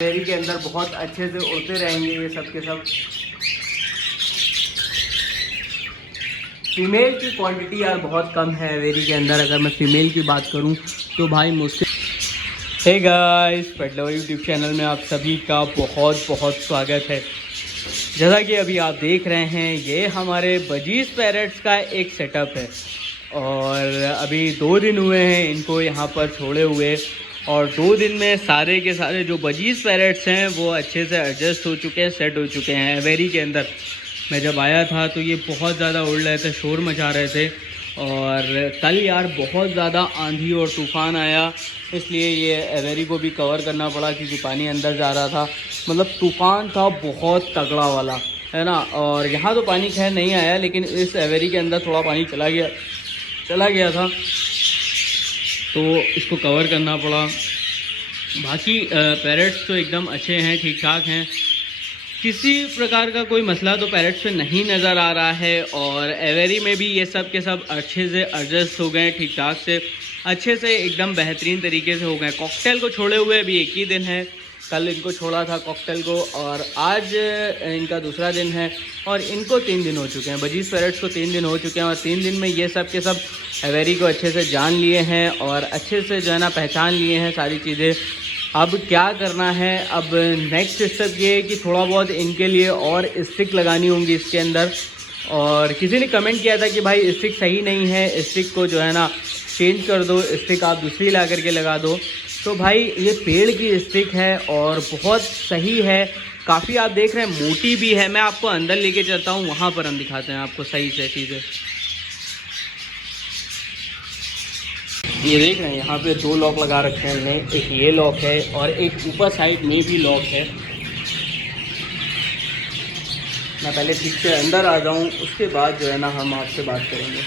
Avery के अंदर बहुत अच्छे से उड़ते रहेंगे ये सब के सब। फीमेल की क्वांटिटी यार बहुत कम है एवेरी के अंदर। अगर मैं फीमेल की बात करूं तो भाई मुझसे। Hey guys, pet lover YouTube channel में आप सभी का बहुत बहुत स्वागत है। जैसा कि अभी आप देख रहे हैं, ये हमारे बजीज पैरेट्स का एक सेटअप है और अभी 2 दिन हुए हैं इनको यहाँ पर छोड़े हुए, और 2 दिन में सारे के सारे जो बजीज पैरेट्स हैं वो अच्छे से एडजस्ट हो चुके हैं, सेट हो चुके हैं। एवेरी के अंदर मैं जब आया था तो ये बहुत ज़्यादा उड़ रहे थे, शोर मचा रहे थे, और कल यार बहुत ज़्यादा आंधी और तूफ़ान आया, इसलिए ये एवेरी को भी कवर करना पड़ा क्योंकि पानी अंदर जा रहा था। मतलब तूफ़ान था बहुत तगड़ा वाला, है ना। और यहाँ तो पानी खैर नहीं आया, लेकिन इस एवेरी के अंदर थोड़ा पानी चला गया था, तो इसको कवर करना पड़ा। बाकी पैरेट्स तो एकदम अच्छे हैं, ठीक ठाक हैं, किसी प्रकार का कोई मसला तो पैरेट्स पे नहीं नज़र आ रहा है। और एवेरी में भी ये सब के सब अच्छे से एडजस्ट हो गए, ठीक ठाक से, अच्छे से एकदम बेहतरीन तरीके से हो गए। कॉकटेल को छोड़े हुए अभी एक ही दिन है, कल इनको छोड़ा था कॉकटेल को, और आज इनका दूसरा दिन है, और इनको 3 दिन हो चुके हैं। बजीज पैरेट्स को 3 दिन हो चुके हैं, और 3 दिन में ये सब के सब एवेरी को अच्छे से जान लिए हैं और अच्छे से जो है ना पहचान लिए हैं सारी चीज़ें। अब क्या करना है, अब नेक्स्ट स्टेप ये है कि थोड़ा बहुत इनके लिए और स्टिक लगानी होंगी इसके अंदर। और किसी ने कमेंट किया था कि भाई स्टिक सही नहीं है, स्टिक को जो है ना चेंज कर दो, स्टिक आप दूसरी ला करके लगा दो। तो भाई ये पेड़ की स्टिक है और बहुत सही है, काफ़ी आप देख रहे हैं मोटी भी है। मैं आपको अंदर लेके चलता हूँ, वहाँ पर हम दिखाते हैं आपको सही से चीज़ें। ये देख रहे हैं यहाँ पे 2 लॉक लगा रखे हैं हमने, एक ये लॉक है और एक ऊपर साइड में भी लॉक है। मैं पहले ठीक से अंदर आ जाऊँ, उसके बाद जो है ना हम आपसे बात करेंगे।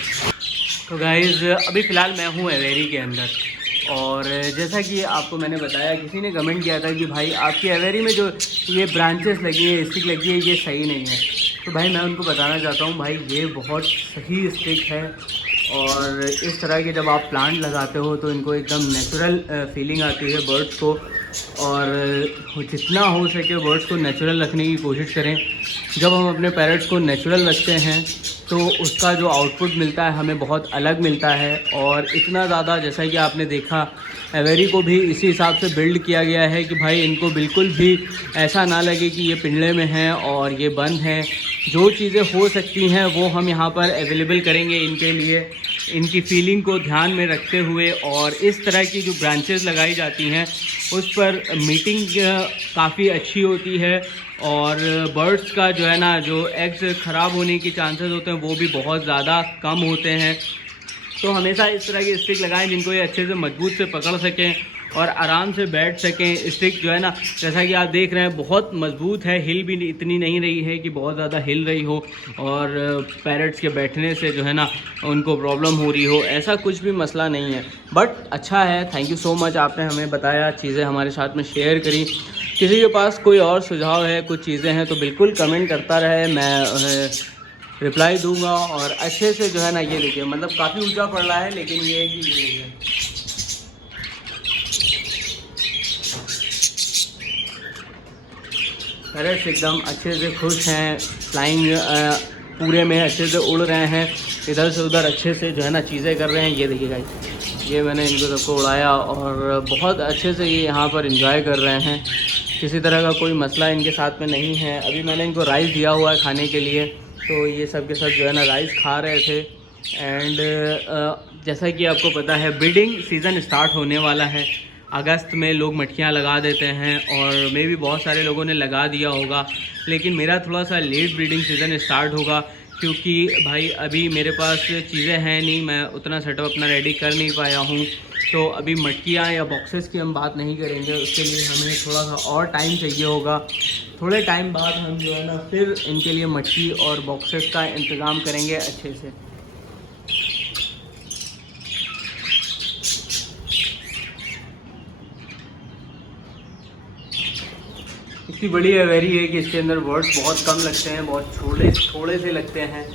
तो गाइज़ अभी फ़िलहाल मैं हूँ एवेरी के अंदर, और जैसा कि आपको मैंने बताया, किसी ने कमेंट किया था कि भाई आपकी एवेरी में जो ये ब्रांचेस लगी है, स्टिक लगी है, ये सही नहीं है। तो भाई मैं उनको बताना चाहता हूँ, भाई ये बहुत सही स्टिक है, और इस तरह के जब आप प्लांट लगाते हो तो इनको एकदम नेचुरल फीलिंग आती है बर्ड्स को, और जितना हो सके बर्ड्स को नेचुरल रखने की कोशिश करें। जब हम अपने पैरेट्स को नेचुरल रखते हैं तो उसका जो आउटपुट मिलता है हमें बहुत अलग मिलता है, और इतना ज़्यादा, जैसा कि आपने देखा, एवेरी को भी इसी हिसाब से बिल्ड किया गया है कि भाई इनको बिल्कुल भी ऐसा ना लगे कि ये पिंजरे में हैं और ये बंद हैं। जो चीज़ें हो सकती हैं वो हम यहाँ पर अवेलेबल करेंगे इनके लिए, इनकी फीलिंग को ध्यान में रखते हुए। और इस तरह की जो ब्रांचेस लगाई जाती हैं उस पर मीटिंग काफ़ी अच्छी होती है, और बर्ड्स का जो है ना जो एग्स ख़राब होने के चांसेस होते हैं वो भी बहुत ज़्यादा कम होते हैं। तो हमेशा इस तरह की स्टिक लगाएं जिनको ये अच्छे से मजबूत से पकड़ सकें और आराम से बैठ सकें। स्टिक जो है ना, जैसा कि आप देख रहे हैं, बहुत मजबूत है, हिल भी इतनी नहीं रही है कि बहुत ज़्यादा हिल रही हो और पैरेट्स के बैठने से जो है ना उनको प्रॉब्लम हो रही हो, ऐसा कुछ भी मसला नहीं है। बट अच्छा है, थैंक यू सो मच, आपने हमें बताया, चीज़ें हमारे साथ में शेयर करी। किसी के पास कोई और सुझाव है, कुछ चीज़ें हैं, तो बिल्कुल कमेंट करता रहे, मैं रिप्लाई दूंगा। और अच्छे से जो है ना, ये देखिए, मतलब काफ़ी ऊंचा पड़ रहा है, लेकिन ये है कि ये देखिए, पैरेट्स एकदम अच्छे से खुश हैं, फ्लाइंग पूरे में अच्छे से उड़ रहे हैं, इधर से उधर अच्छे से जो है ना चीज़ें कर रहे हैं। ये देखिएगा, ये मैंने इनको सबको उड़ाया और बहुत अच्छे से ये यहाँ पर एंजॉय कर रहे हैं। किसी तरह का कोई मसला इनके साथ में नहीं है। अभी मैंने इनको राइस दिया हुआ है खाने के लिए, तो ये सब के सब जो है ना राइस खा रहे थे। एंड जैसा कि आपको पता है, ब्रीडिंग सीज़न स्टार्ट होने वाला है। अगस्त में लोग मटकियाँ लगा देते हैं, और मे भी बहुत सारे लोगों ने लगा दिया होगा, लेकिन मेरा थोड़ा सा लेट ब्रीडिंग सीज़न स्टार्ट होगा, क्योंकि भाई अभी मेरे पास चीज़ें हैं नहीं, मैं उतना सेटअप अपना रेडी कर नहीं पाया हूँ। तो अभी मटकियाँ या बॉक्सेस की हम बात नहीं करेंगे, उसके लिए हमें थोड़ा सा और टाइम चाहिए होगा। थोड़े टाइम बाद हम जो है ना फिर इनके लिए मटकी और बॉक्सेस का इंतज़ाम करेंगे अच्छे से। इतनी बड़ी एवेरी है कि इसके अंदर बर्ड्स बहुत कम लगते हैं, बहुत थोड़े से लगते हैं।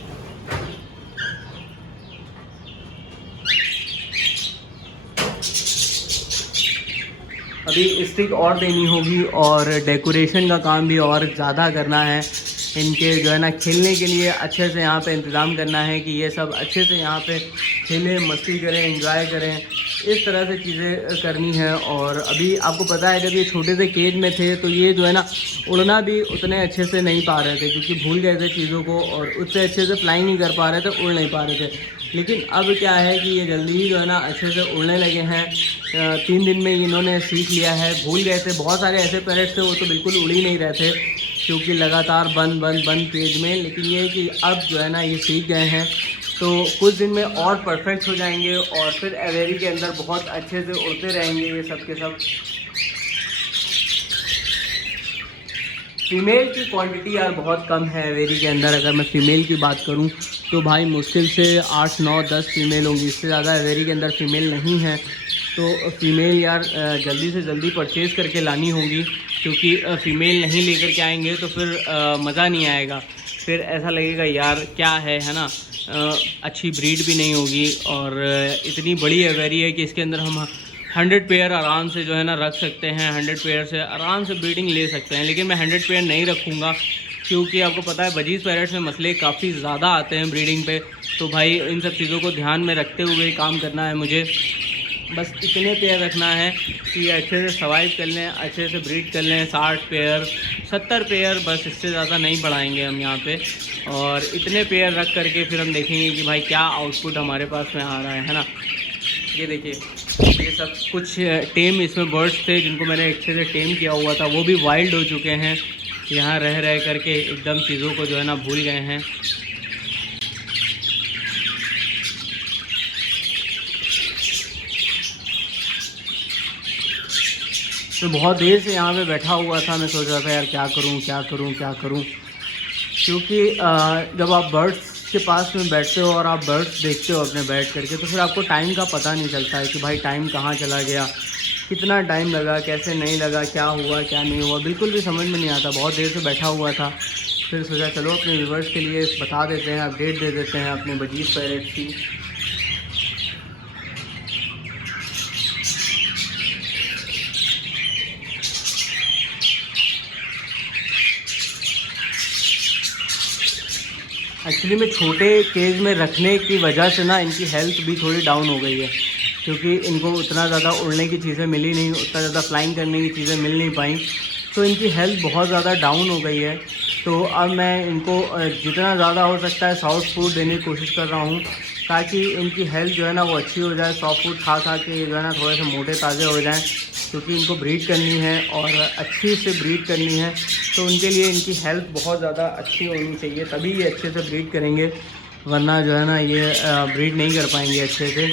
अभी स्टिक और देनी होगी और डेकोरेशन का काम भी और ज़्यादा करना है। इनके जो है ना खेलने के लिए अच्छे से यहाँ पे इंतज़ाम करना है कि ये सब अच्छे से यहाँ पे खेलें, मस्ती करें, एंजॉय करें, इस तरह से चीज़ें करनी है। और अभी आपको पता है जब ये छोटे से केज में थे तो ये जो है ना उड़ना भी उतने अच्छे से नहीं पा रहे थे, क्योंकि भूल गए थे चीज़ों को और उससे अच्छे से फ्लाइंग नहीं कर पा रहे थे, उड़ नहीं पा रहे थे। लेकिन अब क्या है कि ये जल्दी ही जो है ना अच्छे से उड़ने लगे हैं। 3 दिन में इन्होंने सीख लिया है। भूल गए थे, बहुत सारे ऐसे पैरेट्स थे वो तो बिल्कुल उड़ ही नहीं रहे थे, क्योंकि लगातार बंद केज में। लेकिन ये है कि अब जो है ना ये सीख गए हैं, तो कुछ दिन में और परफेक्ट हो जाएंगे और फिर एवेरी के अंदर बहुत अच्छे से उड़ते रहेंगे ये सब के सब। फ़ीमेल की क्वांटिटी यार बहुत कम है एवेरी के अंदर। अगर मैं फ़ीमेल की बात करूं तो भाई मुश्किल से 8, 9, 10 फीमेल होंगी, इससे ज़्यादा एवेरी के अंदर फ़ीमेल नहीं है। तो फ़ीमेल यार जल्दी से जल्दी परचेज़ करके लानी होगी, क्योंकि फ़ीमेल नहीं लेकर के आएंगे तो फिर मज़ा नहीं आएगा। फिर ऐसा लगेगा यार क्या है ना, अच्छी ब्रीड भी नहीं होगी। और इतनी बड़ी एवेरी है कि इसके अंदर हम 100 पेयर आराम से जो है ना रख सकते हैं। 100 पेयर से आराम से ब्रीडिंग ले सकते हैं। लेकिन मैं 100 पेयर नहीं रखूँगा, क्योंकि आपको पता है बजीज़ पैरेट्स में मसले काफ़ी ज़्यादा आते हैं ब्रीडिंग पे। तो भाई इन सब चीज़ों को ध्यान में रखते हुए काम करना है मुझे। बस इतने पेयर रखना है कि ये अच्छे से सर्वाइव कर लें, अच्छे से ब्रीड कर लें। 60 पेयर 70 पेयर, बस इससे ज़्यादा नहीं बढ़ाएंगे हम यहाँ पे। और इतने पेयर रख करके फिर हम देखेंगे कि भाई क्या आउटपुट हमारे पास में आ रहा है ना। ये देखिए, ये सब कुछ टेम इसमें बर्ड्स थे जिनको मैंने अच्छे से टेम किया हुआ था, वो भी वाइल्ड हो चुके हैं। यहाँ रह करके एकदम चीज़ों को जो है ना भूल गए हैं। तो बहुत देर से यहाँ पे बैठा हुआ था, मैं सोच रहा था यार क्या करूँ, क्योंकि जब आप बर्ड्स के पास में बैठते हो और आप बर्ड्स देखते हो अपने बैठ करके, तो फिर आपको टाइम का पता नहीं चलता है कि भाई टाइम कहाँ चला गया, कितना टाइम लगा, कैसे नहीं लगा, क्या हुआ क्या नहीं हुआ, बिल्कुल भी समझ में नहीं आता। बहुत देर से बैठा हुआ था, फिर सोचा चलो अपने व्यूवर्स के लिए बता देते हैं, अपडेट दे देते हैं अपने बजीज़ पैरेट्स की। एक्चुअली में छोटे केज में रखने की वजह से ना इनकी हेल्थ भी थोड़ी डाउन हो गई है, क्योंकि इनको उतना ज़्यादा उड़ने की चीज़ें मिली नहीं, उतना ज़्यादा फ्लाइंग करने की चीज़ें मिल नहीं पाई, तो इनकी हेल्थ बहुत ज़्यादा डाउन हो गई है। तो अब मैं इनको जितना ज़्यादा हो सकता है सॉफ्ट फूड देने की कोशिश कर रहा हूँ, ताकि इनकी हेल्थ जो है ना वो अच्छी हो जाए। सॉफ्ट फूड खा के जो है ना थोड़े से मोटे ताज़े हो जाएँ, क्योंकि इनको ब्रीड करनी है और अच्छी से ब्रीड करनी है। तो उनके लिए इनकी हेल्थ बहुत ज़्यादा अच्छी होनी चाहिए, तभी ये अच्छे से ब्रीड करेंगे, वरना जो है ना ये ब्रीड नहीं कर पाएंगे अच्छे से।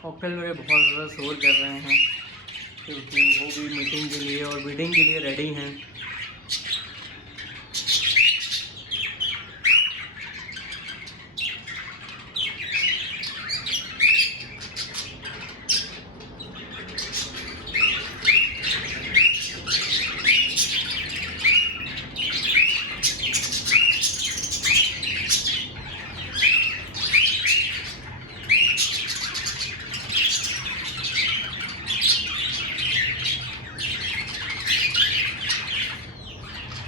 कॉकटेल मेरे बहुत ज़्यादा शोर कर रहे हैं, क्योंकि वो भी मीटिंग के लिए और ब्रीडिंग के लिए रेडी हैं।